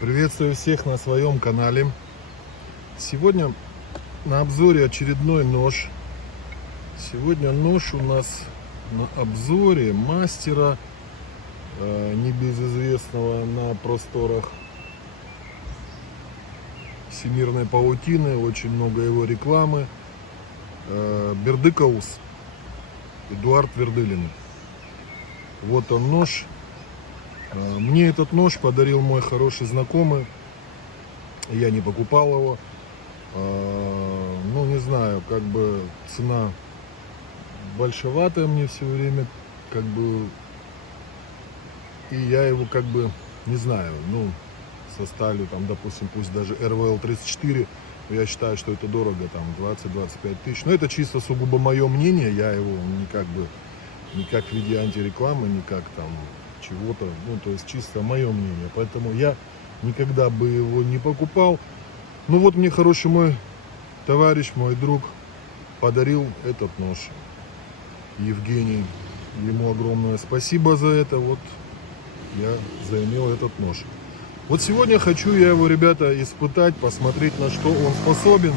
Приветствую всех на своем канале. Сегодня на обзоре очередной нож. Сегодня нож у нас на обзоре мастера, небезызвестного на просторах всемирной паутины. Очень много его рекламы. Бердыкаус. Эдуард Вердылин. Вот он нож. Мне этот нож подарил мой хороший знакомый. Я не покупал его. Ну, не знаю, как бы цена большеватая мне все время, как бы, и я его как бы, не знаю, ну, со сталью, там, допустим, пусть даже РВЛ 34, я считаю, что это дорого, там, 20-25 тысяч. Но это чисто сугубо мое мнение, я его никак в виде антирекламы, никак там чего-то, ну, то есть чисто мое мнение. Поэтому я никогда бы его не покупал. Ну вот мне хороший мой товарищ, мой друг подарил этот нож. Евгений, ему огромное спасибо за это. Вот я заимел этот нож. Вот сегодня хочу я его, ребята, испытать, посмотреть, на что он способен.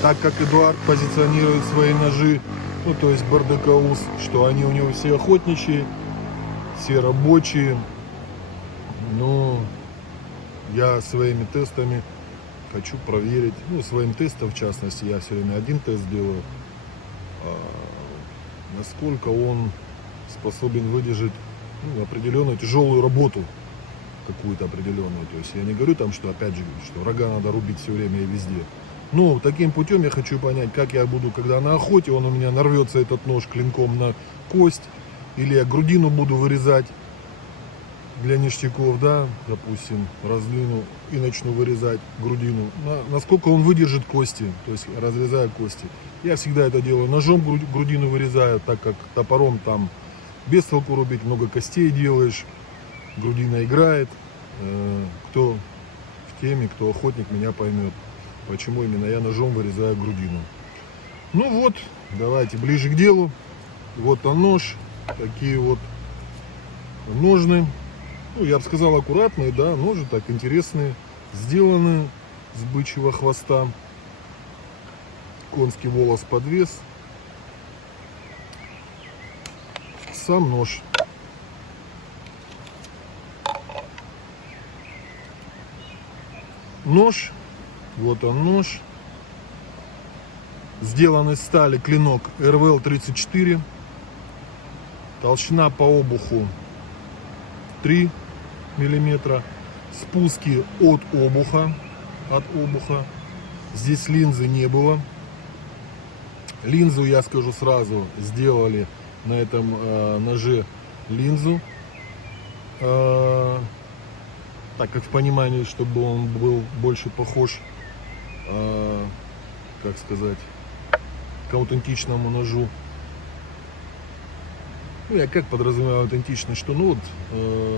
Так как Эдуард позиционирует свои ножи, ну то есть Бердыкаус, что они у него все охотничьи, все рабочие. Но я своими тестами хочу проверить, ну, своим тестом, в частности, я все время один тест делаю, насколько он способен выдержать, ну, определенную тяжелую работу, какую-то определенную. То есть я не говорю там, что, опять же, что рога надо рубить все время и везде. Но таким путем я хочу понять, как я буду, когда на охоте он у меня нарвется, этот нож, клинком на кость, или я грудину буду вырезать для ништяков, да, допустим, раздвину и начну вырезать грудину. Насколько он выдержит кости, то есть разрезая кости. Я всегда это делаю ножом, грудину вырезаю, так как топором там без толку рубить, много костей делаешь, грудина играет. Кто в теме, кто охотник, меня поймет, почему именно я ножом вырезаю грудину. Ну вот, давайте ближе к делу. Вот он нож, такие вот ножны. Ну, я бы сказал, аккуратные, да, ножи так интересные, сделаны с бычьего хвоста, конский волос подвес, сам нож. Нож, вот он нож, сделан из стали, клинок РВЛ 34, толщина по обуху 3 миллиметра, спуски от обуха, здесь линзы не было. Линзу, я скажу сразу, сделали на этом ноже линзу, так как в понимании, чтобы он был больше похож, как сказать, к аутентичному ножу. Ну, я как подразумеваю аутентичность, что, ну, вот,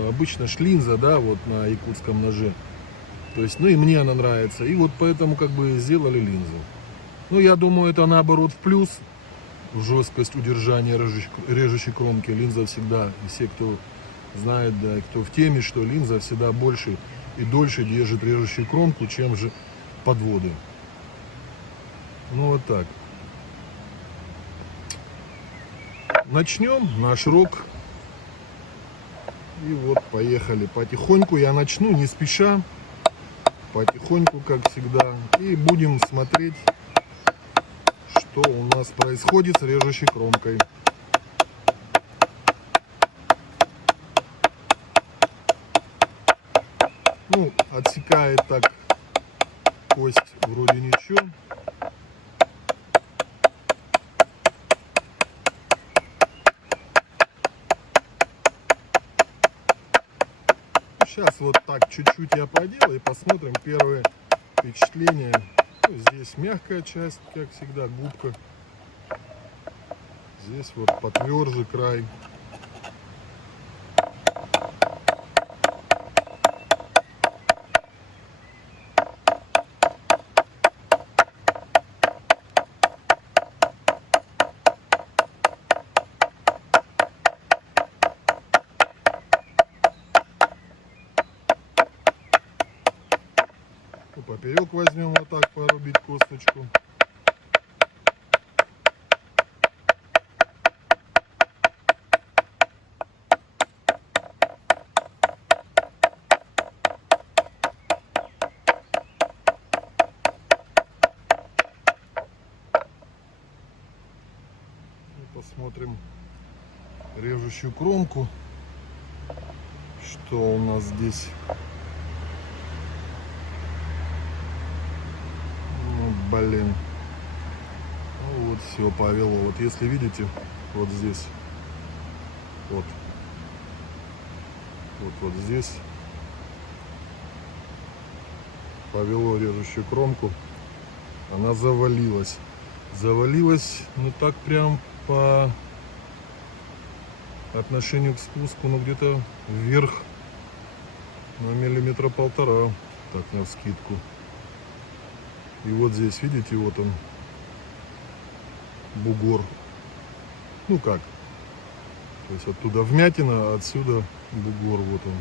обычно шлинза, да, вот на якутском ноже. То есть, ну, и мне она нравится. И вот поэтому, как бы, сделали линзу. Ну, я думаю, это, наоборот, в плюс. В жесткость удержания режущей кромки. Линза всегда, и все, кто знает, да, и кто в теме, что линза всегда больше и дольше держит режущую кромку, чем же подводы. Ну, вот так. Начнем наш рок. И вот поехали. Потихоньку я начну, не спеша. Потихоньку, как всегда. И будем смотреть, что у нас происходит с режущей кромкой. Ну, отсекает так кость вроде ничего. Сейчас вот так чуть-чуть я поделаю и посмотрим первые впечатления. Ну, здесь мягкая часть, как всегда, губка. Здесь вот потверже край. И поперек возьмем вот так порубить косточку. Посмотрим режущую кромку, что у нас здесь. Ну, блин, ну, вот все повело. Вот если видите, вот здесь, вот здесь повело режущую кромку, она завалилась, ну так прям по отношению к спуску, ну где-то вверх на 1,5 миллиметра, так навскидку. И вот здесь, видите, вот он, бугор. Ну как, то есть оттуда вмятина, отсюда бугор, вот он.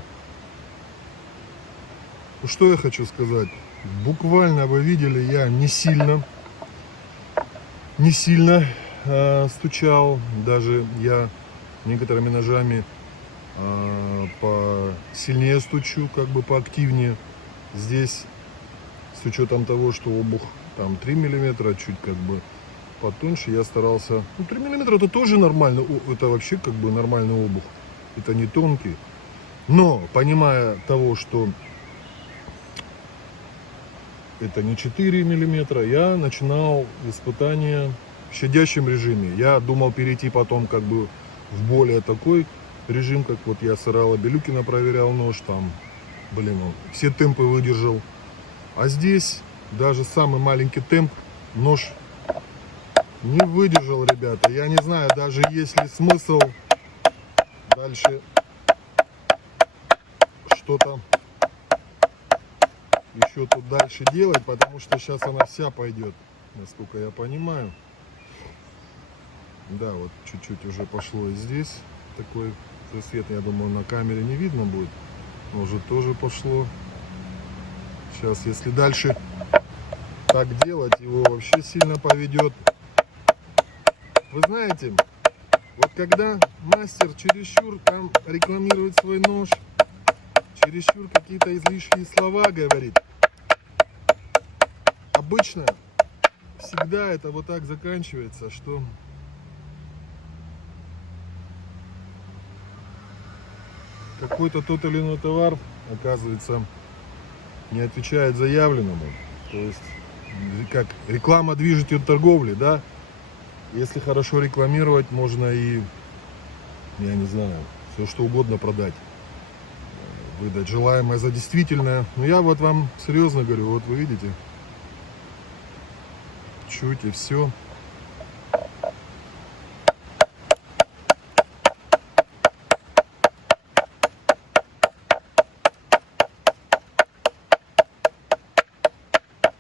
Ну, что я хочу сказать, буквально вы видели, я не сильно стучал, даже я некоторыми ножами посильнее стучу, как бы поактивнее. Здесь с учетом того, что обух там 3 миллиметра, чуть как бы потоньше, я старался, ну 3 миллиметра это тоже нормально, это вообще как бы нормальный обух, это не тонкий, но понимая того, что это не 4 миллиметра, я начинал испытания в щадящем режиме. Я думал перейти потом как бы в более такой режим, как вот я с Орала Белюкина проверял нож, там, блин, он все темпы выдержал. А здесь даже самый маленький темп нож не выдержал, ребята. Я не знаю, даже есть ли смысл дальше что-то еще тут дальше делать, потому что сейчас она вся пойдет, насколько я понимаю. Да, вот чуть-чуть уже пошло и здесь такой свет, я думаю, на камере не видно будет, но уже тоже пошло. Сейчас, если дальше так делать, его вообще сильно поведет. Вы знаете, вот когда мастер чересчур там рекламирует свой нож, чересчур какие-то излишние слова говорит, обычно всегда это вот так заканчивается, что какой-то тот или иной товар, оказывается, не отвечает заявленному. То есть, как реклама движитель торговли, да? Если хорошо рекламировать, можно и, я не знаю, все что угодно продать. Выдать желаемое за действительное. Но я вот вам серьезно говорю, вот вы видите, чуть и все.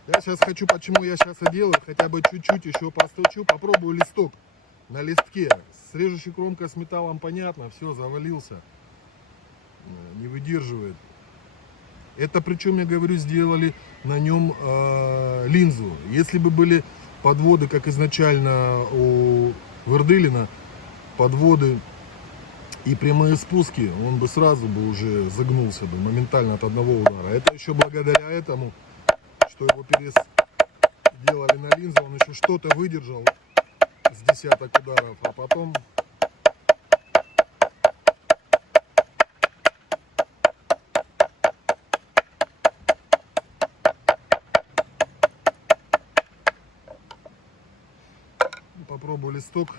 Я сейчас хочу, почему я сейчас и делаю, хотя бы чуть-чуть еще постучу, попробую листок на листке. С режущей кромкой с металлом понятно, все, завалился, не выдерживает. Это причем, я говорю, сделали на нем линзу. Если бы были подводы, как изначально у Вердылина, подводы и прямые спуски, он бы сразу бы уже загнулся бы моментально от одного удара. Это еще благодаря этому, что его переделали на линзу, он еще что-то выдержал с десяток ударов, а потом попробую листок.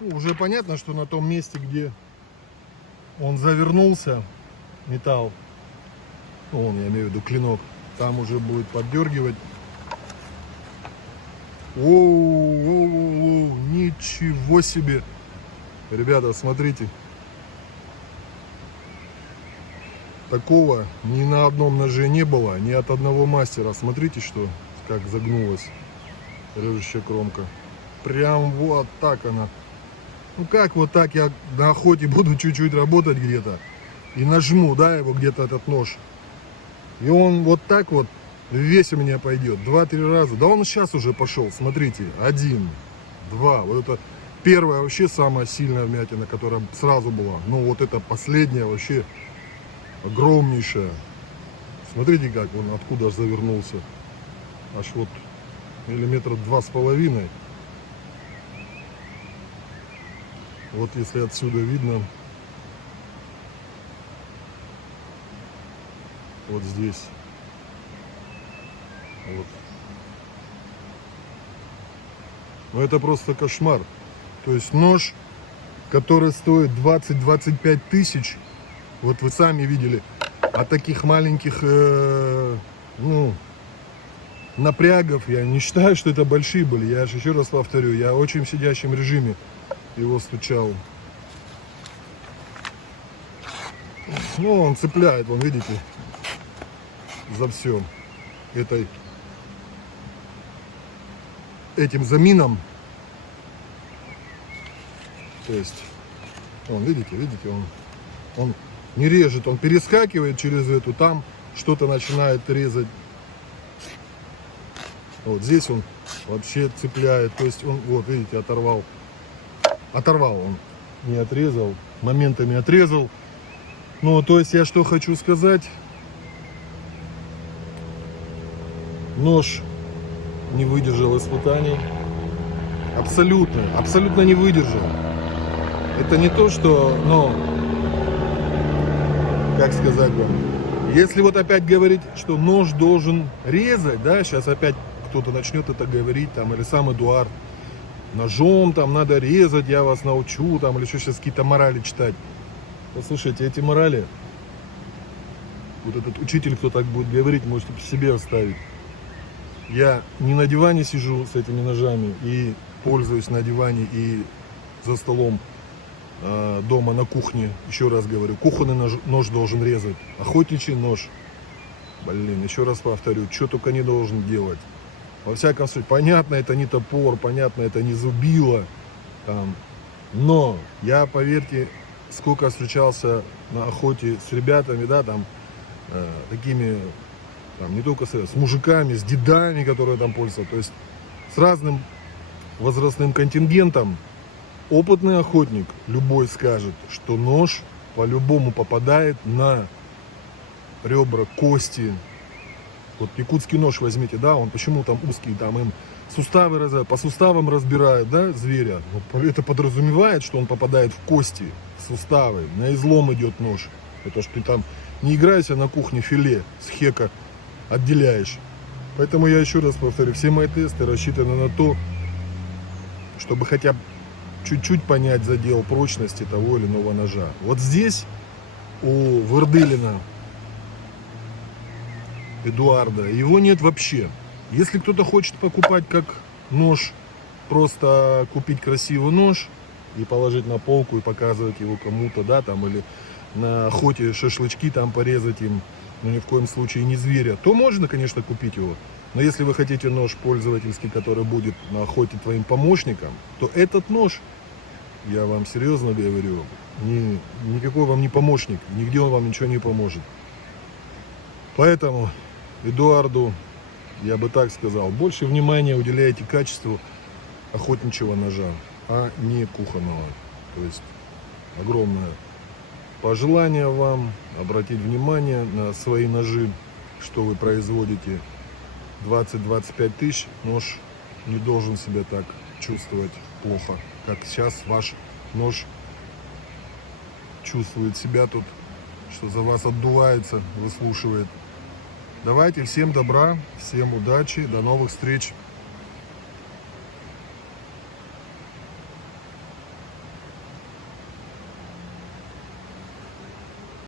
Ну, уже понятно, что на том месте, где он завернулся, металл, ну, он, я имею в виду клинок, там уже будет поддергивать. Оу, ничего себе, ребята, смотрите, такого ни на одном ноже не было, ни от одного мастера. Смотрите, что как загнулась режущая кромка, прям вот так она. Ну как вот так я на охоте буду чуть-чуть работать где-то и нажму, да, его где-то этот нож, И он вот так вот весь у меня пойдет. 2-3 раза. Да он сейчас уже пошел. Смотрите. 1, 2. Вот это первая вообще самая сильная вмятина, которая сразу была. Ну вот это последняя вообще огромнейшая. Смотрите, как он откуда завернулся. Аж вот миллиметра 2,5. Вот если отсюда видно. Вот здесь. Вот. Но это просто кошмар. То есть нож, который стоит 20-25 тысяч, вот вы сами видели, от таких маленьких напрягов, я не считаю, что это большие были. Я же еще раз повторю, я очень в сидящем режиме его стучал. Ну, он цепляет, вон, видите, за все этим замином. То есть, он, видите, он не режет, он перескакивает через эту, там что-то начинает резать. Вот здесь он вообще цепляет, то есть он, вот видите, оторвал он, не отрезал, моментами отрезал. Ну, то есть я что хочу сказать, нож не выдержал испытаний, абсолютно не выдержал. Это не то, что, как сказать вам, если вот опять говорить, что нож должен резать, да, сейчас опять кто-то начнет это говорить, там, или сам Эдуард, ножом там надо резать, я вас научу, там, или что сейчас какие-то морали читать. Послушайте, эти морали, вот этот учитель, кто так будет говорить, можете себе оставить. Я не на диване сижу с этими ножами и пользуюсь на диване и за столом дома на кухне. Еще раз говорю, кухонный нож должен резать, охотничий нож, блин, еще раз повторю, что только не должен делать. Во всяком случае, понятно, это не топор, понятно, это не зубило, там, но я, поверьте, сколько встречался на охоте с ребятами, да, там, такими, там, не только с мужиками, с дедами, которые там пользуются, то есть с разным возрастным контингентом. Опытный охотник любой скажет, что нож по-любому попадает на ребра, кости. Вот якутский нож возьмите, да, он почему там узкий, там им суставы по суставам разбирают, да, зверя. Но это подразумевает, что он попадает в кости, в суставы, на излом идет нож. Это что ты там не играйся на кухне филе с хека отделяешь. Поэтому я еще раз повторю, все мои тесты рассчитаны на то, чтобы хотя бы чуть-чуть понять задел прочности того или иного ножа. Вот здесь у Вырдылина Эдуарда его нет вообще. Если кто-то хочет покупать как нож, просто купить красивый нож и положить на полку и показывать его кому-то, да, там, или на охоте шашлычки там порезать им, но ни в коем случае не зверя, то можно, конечно, купить его. Но если вы хотите нож пользовательский, который будет на охоте твоим помощником, то этот нож, я вам серьезно говорю, никакой вам не помощник, нигде он вам ничего не поможет. Поэтому Эдуарду, я бы так сказал, больше внимания уделяйте качеству охотничьего ножа, а не кухонного. То есть огромное пожелание вам обратить внимание на свои ножи, что вы производите. 20-25 тысяч, нож не должен себя так чувствовать плохо, как сейчас ваш нож чувствует себя тут, что за вас отдувается, выслушивает. Давайте, всем добра, всем удачи, до новых встреч.